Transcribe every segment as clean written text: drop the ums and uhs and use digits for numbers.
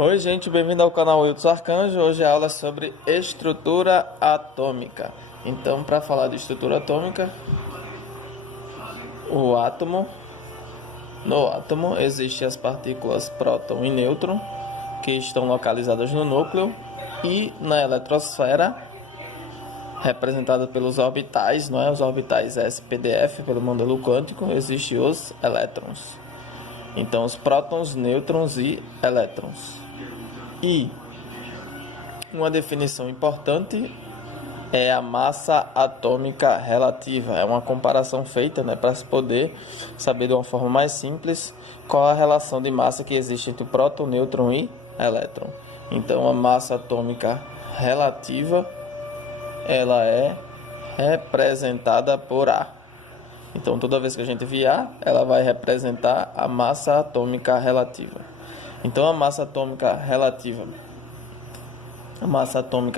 Oi, gente, bem-vindo ao canal Wilton Arcanjo. Hoje a aula é sobre estrutura atômica. Então, para falar de estrutura atômica, no átomo existem as partículas próton e nêutron, que estão localizadas no núcleo, e na eletrosfera, representada pelos orbitais, não é? Os orbitais SPDF, pelo modelo quântico, existem os elétrons. Então, os prótons, nêutrons e elétrons. E uma definição importante é a massa atômica relativa. É uma comparação feita, para se poder saber de uma forma mais simples qual a relação de massa que existe entre o próton, nêutron e elétron. Então, a massa atômica relativa ela é representada por A. Então, toda vez que a gente vê A, ela vai representar a massa atômica relativa. Então, a massa atômica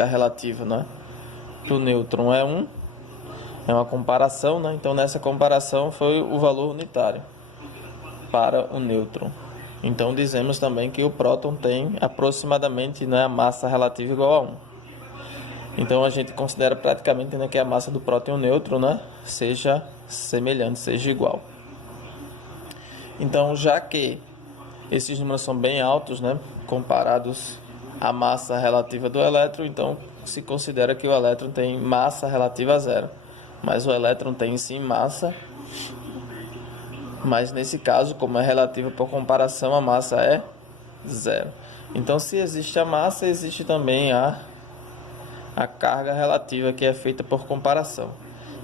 relativa, né, do nêutron é 1, é uma comparação, né? Então, nessa comparação foi o valor unitário para o nêutron. Então, dizemos também que o próton tem aproximadamente, a massa relativa igual a 1. Então, a gente considera praticamente, que a massa do próton e o nêutron, seja semelhante, seja igual. Então, já que esses números são bem altos, comparados à massa relativa do elétron, então se considera que o elétron tem massa relativa a zero. Mas o elétron tem sim massa, mas nesse caso, como é relativa por comparação, a massa é zero. Então, se existe a massa, existe também a carga relativa, que é feita por comparação.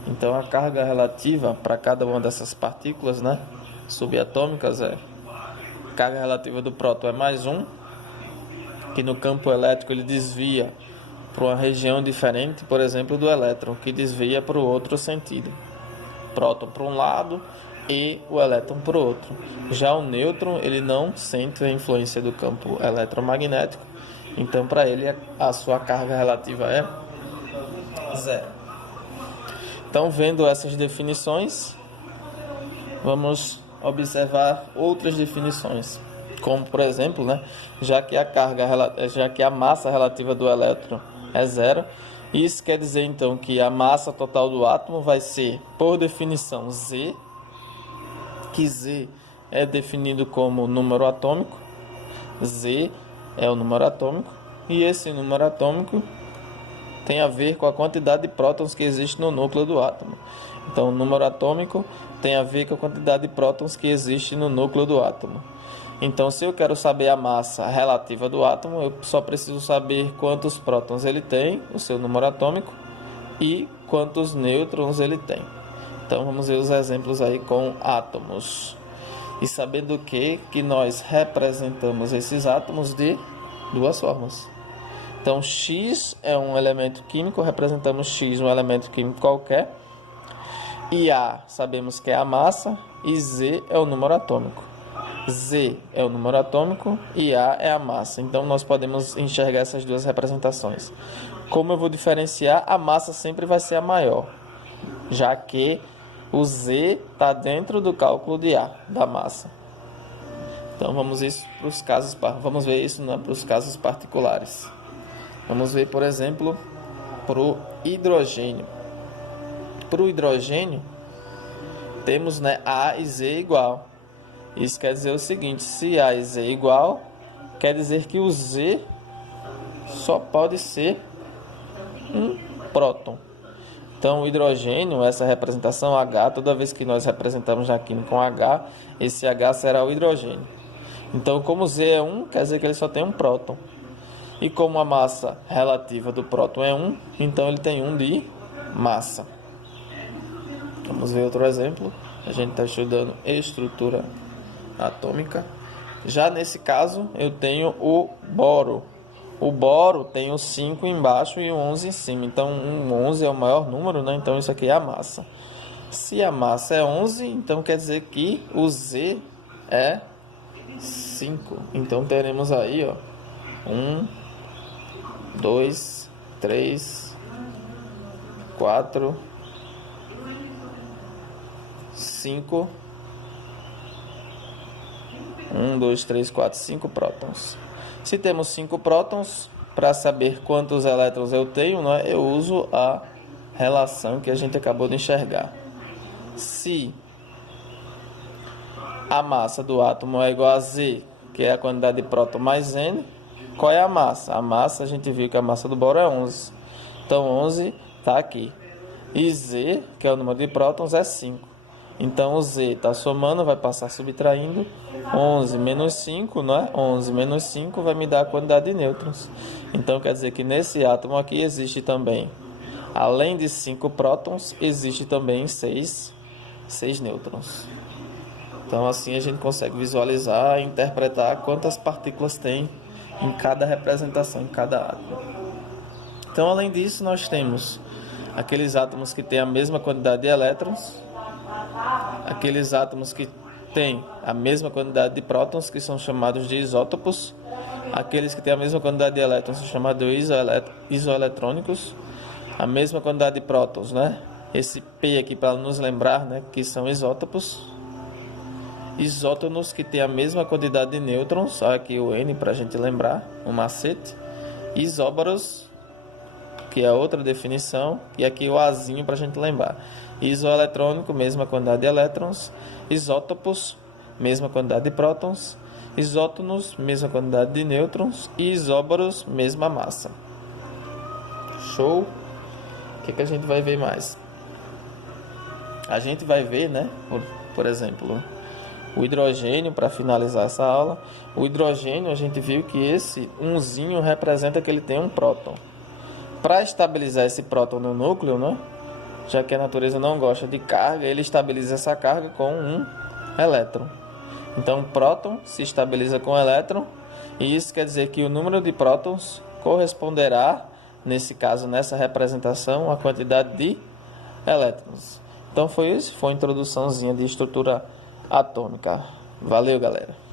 Então, a carga relativa para cada uma dessas partículas, subatômicas a carga relativa do próton é mais 1, que no campo elétrico ele desvia para uma região diferente, por exemplo, do elétron, que desvia para o outro sentido. Próton para um lado e o elétron para o outro. Já o nêutron, ele não sente a influência do campo eletromagnético, então para ele a sua carga relativa é zero. Então, vendo essas definições, vamos observar outras definições, como por exemplo, já que a massa relativa do elétron é zero, isso quer dizer então que a massa total do átomo vai ser, por definição, Z, que Z é definido como número atômico. Z é o número atômico, e esse número atômico tem a ver com a quantidade de prótons que existe no núcleo do átomo. Então, o número atômico tem a ver com a quantidade de prótons que existe no núcleo do átomo. Então, se eu quero saber a massa relativa do átomo, eu só preciso saber quantos prótons ele tem, o seu número atômico, e quantos nêutrons ele tem. Então, vamos ver os exemplos aí com átomos. E sabendo que nós representamos esses átomos de duas formas. Então, X é um elemento químico, representamos X, um elemento químico qualquer. E A, sabemos que é a massa, e Z é o número atômico. Z é o número atômico e A é a massa. Então, nós podemos enxergar essas duas representações. Como eu vou diferenciar, a massa sempre vai ser a maior, já que o Z está dentro do cálculo de A, da massa. Então, vamos ver isso para os casos particulares. Vamos ver, por exemplo, para o hidrogênio. Para o hidrogênio, temos A e Z igual. Isso quer dizer o seguinte: se A e Z é igual, quer dizer que o Z só pode ser um próton. Então, o hidrogênio, essa representação H, toda vez que nós representamos na química com H, esse H será o hidrogênio. Então, como Z é 1, quer dizer que ele só tem um próton. E como a massa relativa do próton é 1, então ele tem 1 de massa. Vamos ver outro exemplo. A gente está estudando estrutura atômica. Já nesse caso, eu tenho o boro. O boro tem o 5 embaixo e o 11 em cima. Então, o 11 é o maior número, Então, isso aqui é a massa. Se a massa é 11, então quer dizer que o Z é 5. Então, teremos aí, 1, 2, 3, 4, 5. 1, 2, 3, 4, 5 prótons. Se temos 5 prótons, para saber quantos elétrons eu tenho, né, eu uso a relação que a gente acabou de enxergar. Se a massa do átomo é igual a Z, que é a quantidade de próton mais N, qual é a massa? A massa, a gente viu que a massa do boro é 11. Então, 11 está aqui. E Z, que é o número de prótons, é 5. Então, o Z está somando, vai passar subtraindo. 11 menos 5, não é? 11 menos 5 vai me dar a quantidade de nêutrons. Então, quer dizer que nesse átomo aqui existe também, além de 5 prótons, existe também 6 nêutrons. Então, assim a gente consegue visualizar e interpretar quantas partículas tem em cada representação, em cada átomo. Então, além disso, nós temos aqueles átomos que têm a mesma quantidade de elétrons, aqueles átomos que têm a mesma quantidade de prótons, que são chamados de isótopos, aqueles que têm a mesma quantidade de elétrons são chamados de isoeletrônicos, a mesma quantidade de prótons, né? Esse P aqui para nos lembrar, né, que são isótopos. Isótonos, que tem a mesma quantidade de nêutrons, olha aqui o N para a gente lembrar, um macete. Isóbaros, que é outra definição, e aqui o Azinho para a gente lembrar. Isoeletrônico, mesma quantidade de elétrons. Isótopos, mesma quantidade de prótons. Isótonos, mesma quantidade de nêutrons. E isóbaros, mesma massa. Show? O que a gente vai ver mais? A gente vai ver, né, por exemplo, o hidrogênio, para finalizar essa aula. O hidrogênio, a gente viu que esse umzinho representa que ele tem um próton. Para estabilizar esse próton no núcleo, né, já que a natureza não gosta de carga, ele estabiliza essa carga com um elétron. Então, o próton se estabiliza com o elétron, e isso quer dizer que o número de prótons corresponderá, nesse caso, nessa representação, à quantidade de elétrons. Então, foi isso. Foi uma introduçãozinha de estrutura atômica. Valeu, galera!